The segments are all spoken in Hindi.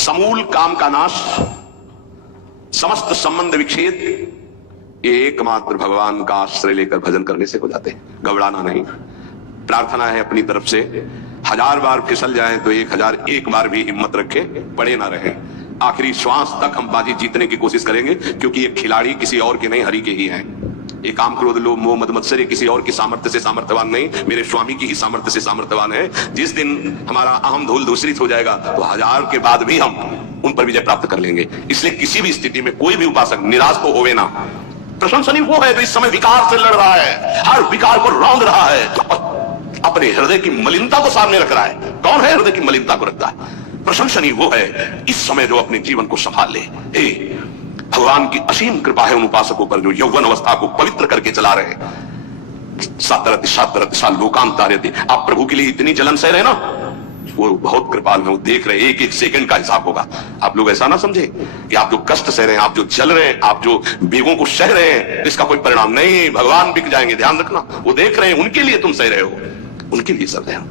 समूल काम का नाश, समस्त संबंध विच्छेद, ये एकमात्र भगवान का आश्रय लेकर भजन करने से हो जाते हैं। घबराना नहीं। प्रार्थना है अपनी तरफ से, 1000 बार फिसल जाए तो 1001 बार भी हिम्मत रखे, पड़े ना रहे। आखिरी श्वास तक हम बाजी जीतने की कोशिश करेंगे, क्योंकि ये खिलाड़ी किसी और के नहीं, हरि के ही हैं। ये काम, क्रोध, लोभ, मोह, मद, मत्सर्य किसी और की सामर्थ्य से सामर्थ्यवान नहीं, मेरे स्वामी की ही सामर्थ्य से सामर्थ्यवान है। जिस दिन हमारा अहम धूल दूषित हो जाएगा तो 1000 के बाद भी हम उन पर विजय प्राप्त कर लेंगे। इसलिए किसी भी स्थिति में कोई भी उपासक निराश तो होवे ना। प्रशंसनीय वो है जो इस समय विकार से लड़ रहा है, हर विकार को रौंद रहा है, अपने हृदय की मलिनता को सामने रख रहा है। कौन है हृदय की मलिनता को रखता है? प्रशंसनीय वो है इस समय जो अपने जीवन को संभाल ले। हे भगवान की असीम कृपा है उन उपासकों पर जो यौवन अवस्था को पवित्र करके चला रहे हैं। सातरति सातरति साल लोकांतार्यति। आप प्रभु के लिए इतनी जलन सह रहे ना, वो बहुत कृपाल है, वो देख रहे, एक एक सेकंड का हिसाब होगा। आप लोग ऐसा ना समझे कि आप जो कष्ट सह रहे हैं, आप जो जल रहे हैं, आप जो बेगों को सह रहे हैं, इसका कोई परिणाम नहीं, भगवान बिक जाएंगे। ध्यान रखना, वो देख रहे हैं, उनके लिए तुम सह रहे हो, उनके लिए सह रहे हो।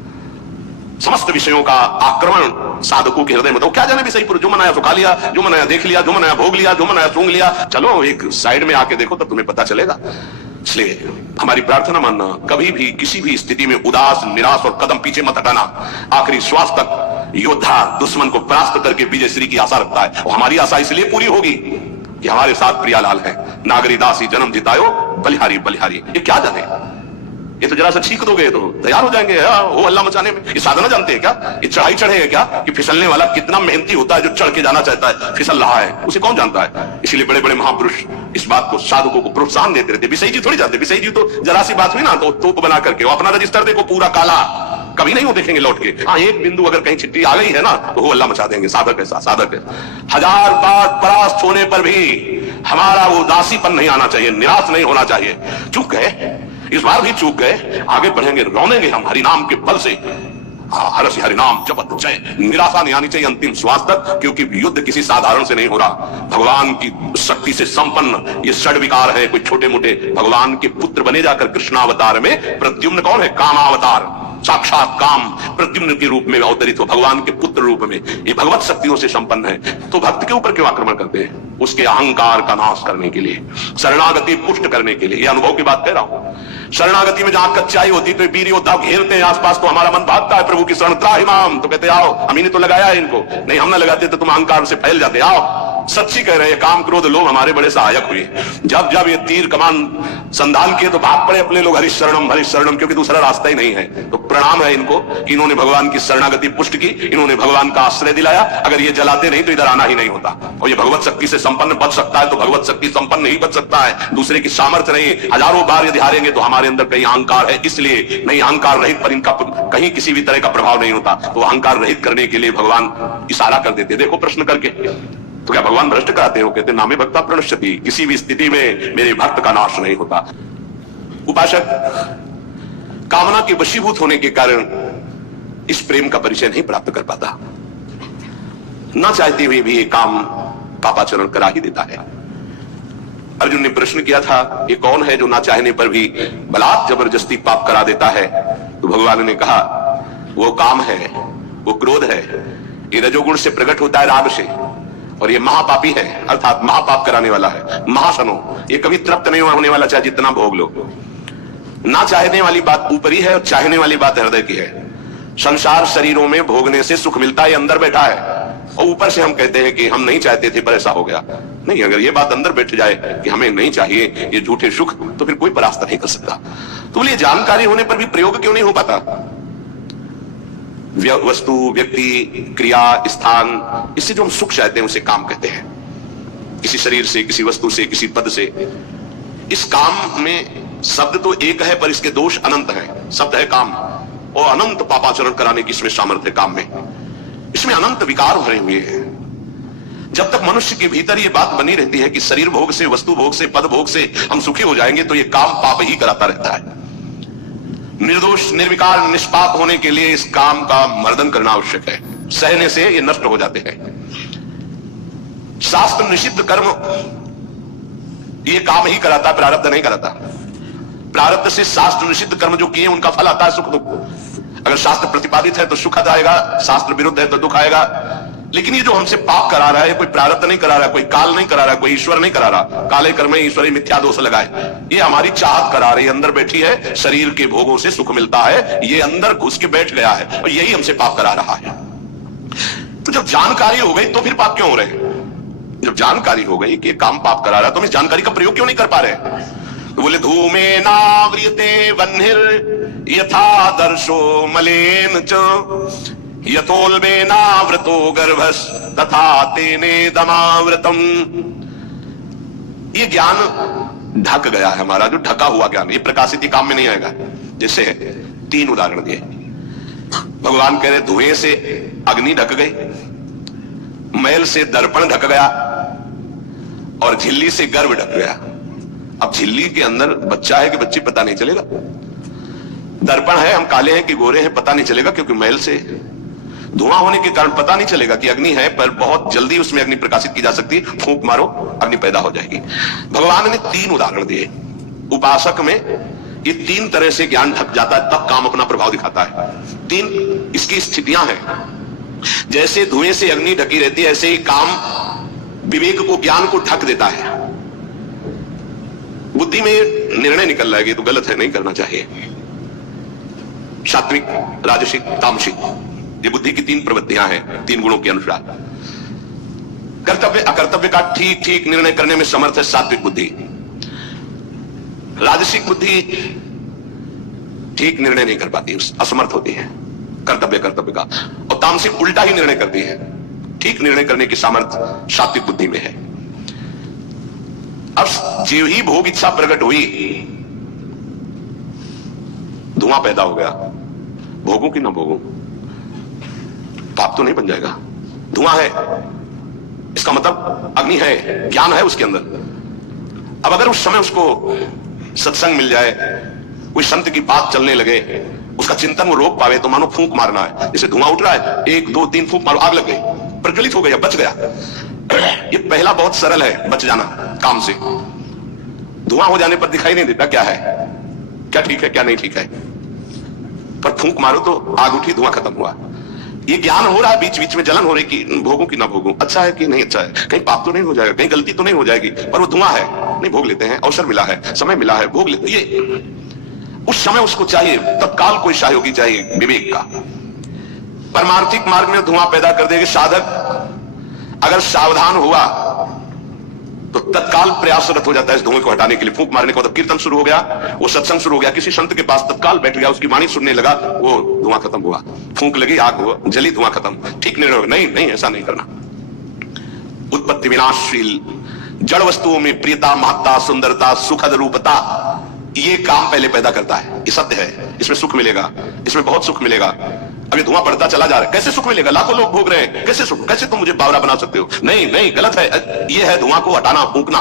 समस्त विषयों का आक्रमण साधकों के हृदय में, तो क्या जाने विषय पर, जो मनाया तो खा लिया, जो मनाया देख लिया, जो मनाया भोग लिया, जो मनाया सूंघ लिया। चलो एक साइड में आके देखो तो तुम्हें पता चलेगा। इसलिए हमारी प्रार्थना मानना, कभी भी किसी भी स्थिति में उदास, निराश और कदम पीछे मत हटाना। आखिरी श्वास तक योद्धा दुश्मन को परास्त करके विजय श्री की आशा रखता है, और हमारी आशा इसलिए पूरी होगी कि हमारे साथ प्रियालाल है। नागरी दासी जन्म जितायो बलिहारी बलिहारी। ये क्या जाने, ये तो जरा सा छींक दोगे तो तैयार हो जाएंगे वो हल्ला मचाने में। ये साधना जानते हैं क्या? ये चढ़ाई चढ़े है क्या? कि फिसलने वाला कितना मेहनती होता है, जो चढ़ के जाना चाहता है, फिसल रहा है, उसे कौन जानता है? इसलिए बड़े बड़े महापुरुष इस बात को साधकों को प्रोत्साहन देते रहते। विषय जी थोड़ी जानते, विषय जी तो जरा सी बात हुई ना तो तोप बना करके वो अपना रजिस्टर देखो पूरा काला, कभी नहीं वो देखेंगे लौट के। हाँ, एक बिंदु अगर कहीं चिट्ठी आ गई है ना तो वो हल्ला मचा देंगे। साधक ऐसा, साधक है। 1000 बार परास्त होने पर भी हमारा वो उदासीपन नहीं आना चाहिए, निराश नहीं होना चाहिए। चूक गए, इस बार भी चूक गए, आगे बढ़ेंगे, रौनेंगे हम हरि नाम के बल से। हरस हरि नाम जपत जय। निराशा नहीं आनी चाहिए अंतिम श्वास तक, क्योंकि युद्ध किसी साधारण से नहीं हो रहा। भगवान की शक्ति से संपन्न ये षड विकार है, कोई छोटे मोटे भगवान के पुत्र बने जाकर कृष्णावतार में। प्रद्युम्न कौन है? कामावतार, साक्षात काम प्रद्युम्न के रूप में अवतरित हो, भगवान के पुत्र रूप में। ये भगवत शक्तियों से संपन्न है। तो भक्त के ऊपर क्यों आक्रमण करते हैं? उसके अहंकार का नाश करने के लिए, शरणागति पुष्ट करने के लिए। ये अनुभव की बात कह रहा हूं। शरणागति में जहां कच्चाई होती तो वीर योद्धा घेरते हैं आसपास, तो हमारा मन भागता है प्रभु की शरण, त्राहिमाम, तो कहते आओ, हम ही ने तो लगाया है इनको। नहीं, हम ना लगाते तो तुम अहंकार से फैल जाते। आओ, सच्ची कह रहे हैं, काम क्रोध लोभ हमारे बड़े सहायक हुए। जब जब ये तीर कमान संधान किए तो भाग पड़े अपने लोग, हरिशरणम शरणम, क्योंकि दूसरा रास्ता ही नहीं है। तो प्रणाम है इनको, इन्होंने भगवान की शरणागति पुष्ट की, इन्होंने भगवान का आश्रय दिलाया। अगर ये जलाते नहीं तो इधर आना ही नहीं होता। और ये भगवत शक्ति से संपन्न बच सकता है तो भगवत शक्ति संपन्न नहीं बच सकता है, दूसरे की सामर्थ्य नहीं। 1000 बार यदि हारेंगे तो हमारे अंदर कहीं अहंकार है, इसलिए नहीं, अहंकार रहित पर इनका कहीं किसी भी तरह का प्रभाव नहीं होता। तो अहंकार रहित करने के लिए भगवान इशारा कर देते। देखो प्रश्न करके, तो क्या भगवान भ्रष्ट कराते हो? कहते नामे भक्ता प्रणश्यति, किसी भी स्थिति में मेरे भक्त का नाश नहीं होता। उपासक कामना के वशीभूत होने के कारण इस प्रेम का परिचय नहीं प्राप्त कर पाता। ना चाहते हुए भी ये काम पापाचरण करा ही देता है। अर्जुन ने प्रश्न किया था, ये कौन है जो ना चाहने पर भी बलात् जबरदस्ती पाप करा देता है? तो भगवान ने कहा, वो काम है, वो क्रोध है। ये रजोगुण से प्रकट होता है, राग से, और ये महापापी है, अर्थात महापाप कराने वाला है। महाशनो, ये कभी तृप्त नहीं होने वाला, चाहे जितना भोग लो। ना चाहने वाली बात ऊपरी है और चाहने वाली बात हृदय की है। संसार शरीरों में भोगने से सुख मिलता है, अंदर बैठा है, और ऊपर से हम कहते हैं कि हम नहीं चाहते थे पर ऐसा हो गया। नहीं, अगर ये बात अंदर बैठ जाए कि हमें नहीं चाहिए ये झूठे सुख, तो फिर कोई परास्त नहीं कर सकता। तो बोलिए जानकारी होने पर भी प्रयोग क्यों नहीं हो पाता? वस्तु, व्यक्ति, क्रिया, स्थान, इससे जो हम सुख चाहते हैं उसे काम कहते हैं। किसी शरीर से, किसी वस्तु से, किसी पद से। इस काम में शब्द तो एक है पर इसके दोष अनंत हैं। शब्द है काम, और अनंत पापाचरण कराने की इसमें सामर्थ्य काम में। इसमें अनंत विकार भरे हुए हैं। जब तक मनुष्य के भीतर ये बात बनी रहती है कि शरीर भोग से, वस्तु भोग से, पद भोग से हम सुखी हो जाएंगे, तो ये काम पाप ही कराता रहता है। निर्दोष, निर्विकार, निष्पाप होने के लिए इस काम का मर्दन करना आवश्यक है। सहने से ये नष्ट हो जाते हैं। शास्त्र निषिद्ध कर्म ये काम ही कराता, प्रारब्ध नहीं कराता। प्रारब्ध से शास्त्र निषिद्ध कर्म जो किए उनका फल आता है सुख दुख। अगर शास्त्र प्रतिपादित है तो सुख आएगा, शास्त्र विरुद्ध है तो दुख आएगा। लेकिन ये जो हमसे पाप करा रहा है, कोई प्रारब्ध नहीं करा रहा, कोई काल नहीं करा रहा, कोई ईश्वर नहीं करा रहा, काले कर्म ईश्वरी मिथ्या दोष लगाए, ये हमारी चाहत करा रही, अंदर बैठी है, शरीर के भोगों से सुख मिलता है, ये अंदर घुस के बैठ गया है और यही हमसे पाप करा रहा है। तो जब जानकारी हो गई तो फिर पाप क्यों हो रहे? जब जानकारी हो गई कि काम पाप करा रहा है तो हम इस जानकारी का प्रयोग क्यों नहीं कर पा रहे? तो बोले धूमे नाव्रियते वह्निर यथा दर्शो मलेन च यथोल्बेनावृतो गर्भस् तथा तेने दमावृतम। ये ज्ञान ढक गया है हमारा, जो ढका हुआ ज्ञान, ये प्रकाशित काम में नहीं आएगा। जैसे 3 उदाहरण दिए। भगवान कह रहे धुएं से अग्नि ढक गई, मैल से दर्पण ढक गया और झिल्ली से गर्भ ढक गया। अब झिल्ली के अंदर बच्चा है कि बच्ची पता नहीं चलेगा, दर्पण है हम काले हैं कि गोरे हैं पता नहीं चलेगा, क्योंकि मैल से धुआं होने के कारण पता नहीं चलेगा कि अग्नि है, पर बहुत जल्दी उसमें अग्नि प्रकाशित की जा सकती है, फूंक मारो अग्नि पैदा हो जाएगी। भगवान ने 3 उदाहरण दिए। उपासक में ये 3 तरह से ज्ञान ढक जाता है, तब काम अपना प्रभाव दिखाता है। 3 इसकी स्थितियां हैं। जैसे धुएं से अग्नि ढकी रहती है, ऐसे ही काम विवेक को, ज्ञान को ढक देता है। बुद्धि में निर्णय निकल रहा है कि तो गलत है, नहीं करना चाहिए। सात्विक, राजसिक, तामसिक, ये बुद्धि की 3 प्रवृत्तियां हैं, 3 गुणों के अनुसार। कर्तव्य अकर्तव्य का ठीक ठीक निर्णय करने में समर्थ है सात्विक बुद्धि। राजसिक बुद्धि ठीक निर्णय नहीं कर पाती, असमर्थ होती है कर्तव्य का। और तामसिक उल्टा ही निर्णय करती है, ठीक निर्णय करने की सामर्थ्य सात्विक बुद्धि में है। अब जो ही भोग इच्छा प्रकट हुई, धुआं पैदा हो गया, भोगों की ना भोगों, पाप तो नहीं बन जाएगा। धुआं है, इसका मतलब अग्नि है, ज्ञान है उसके अंदर। अब अगर उस समय उसको सत्संग मिल जाए, कोई संत की बात चलने लगे, उसका चिंतन वो रोक पावे, तो मानो फूंक मारना है। जैसे धुआं उठ रहा है, 1 2 3 फूंक मारो, आग लग गई, प्रज्वलित हो गया, बच गया। ये पहला बहुत सरल है, बच जाना काम से। धुआं हो जाने पर दिखाई नहीं देता क्या है, क्या ठीक है क्या नहीं ठीक है, पर फूंक मारो तो आग उठी, धुआं खत्म हुआ। ये ज्ञान हो रहा है, बीच बीच में जलन हो रही कि भोगूं कि ना भोगूं, अच्छा है कि नहीं अच्छा है, कहीं पाप तो नहीं हो जाएगा, कहीं गलती तो नहीं हो जाएगी, पर वो धुआं है, नहीं भोग लेते हैं, अवसर मिला है, समय मिला है, भोग लेते। ये उस समय उसको चाहिए, तत्काल कोई सहयोगी चाहिए विवेक का। परमार्थिक मार्ग में धुआं पैदा कर देगा। साधक अगर सावधान हुआ तो तत्काल प्रयासरत हो जाता है इस धुएं को हटाने के लिए। फूंक मारने का मतलब कीर्तन शुरू हो गया, वो सत्संग शुरू हो गया, किसी संत के पास तत्काल बैठ गया, उसकी वाणी सुनने लगा, वो धुआं खत्म हुआ। फूंक लगी, आग हुआ, जली, धुआं खत्म, ठीक निर्णय हो गया। नहीं नहीं, ऐसा नहीं करना। उत्पत्ति विनाशशील जड़ वस्तुओं में प्रियता, महत्ता, सुंदरता, सुखद रूपता, ये काम पहले पैदा करता है। ये सत्य है, इसमें सुख मिलेगा, इसमें बहुत सुख मिलेगा। अभी धुआं बढ़ता चला जा रहा है, कैसे सुख मिलेगा, लाखों लोग भोग रहे हैं, कैसे सुख, कैसे तुम मुझे बावरा बना सकते हो? नहीं नहीं, गलत है। ये है धुआं को हटाना, फूंकना।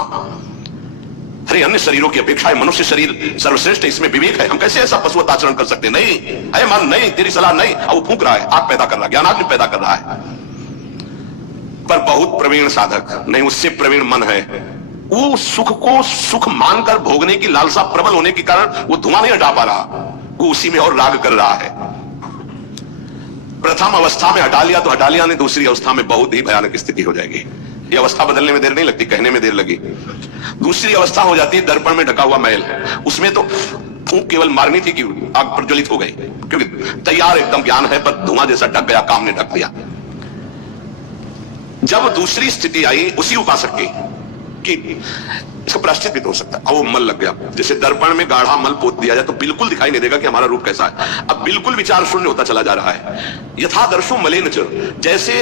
अरे अन्य शरीरों की अपेक्षा मनुष्य शरीर सर्वश्रेष्ठ है, इसमें विवेक है, हम कैसे ऐसा पशुवत आचरण कर सकते? नहीं, अरे मन नहीं, तेरी सलाह नहीं। अब वो फूंक रहा है, आग पैदा कर रहा है, ज्ञानाग्नि पैदा कर रहा है। पर बहुत प्रवीण साधक नहीं, उससे प्रवीण मन है, वो सुख को सुख मानकर भोगने की लालसा प्रबल होने के कारण वो धुआं नहीं हटा पा रहा, वो उसी में और राग कर रहा है। प्रथम अवस्था में हटा लिया तो हटा लिया, नहीं दूसरी अवस्था में बहुत ही भयानक स्थिति हो जाएगी। ये अवस्था बदलने में देर नहीं लगती, कहने में देर लगी। दूसरी अवस्था हो जाती है दर्पण में ढका हुआ मैल। उसमें तो फूंक केवल मारनी थी कि आग प्रज्वलित हो गई, क्योंकि तैयार एकदम ज्ञान है, पर धुआं जैसा ढक गया, काम ने ढक दिया। जब दूसरी स्थिति आई उसी उपासक की कि इसका प्रायश्चित भी तो हो सकता है, अब वो मल लग गया। जैसे दर्पण में गाढ़ा मल पोत दिया जाए तो बिल्कुल दिखाई नहीं देगा कि हमारा रूप कैसा है। अब बिल्कुल विचार शून्य होता चला जा रहा है। यथा दर्शो मलेन च, जैसे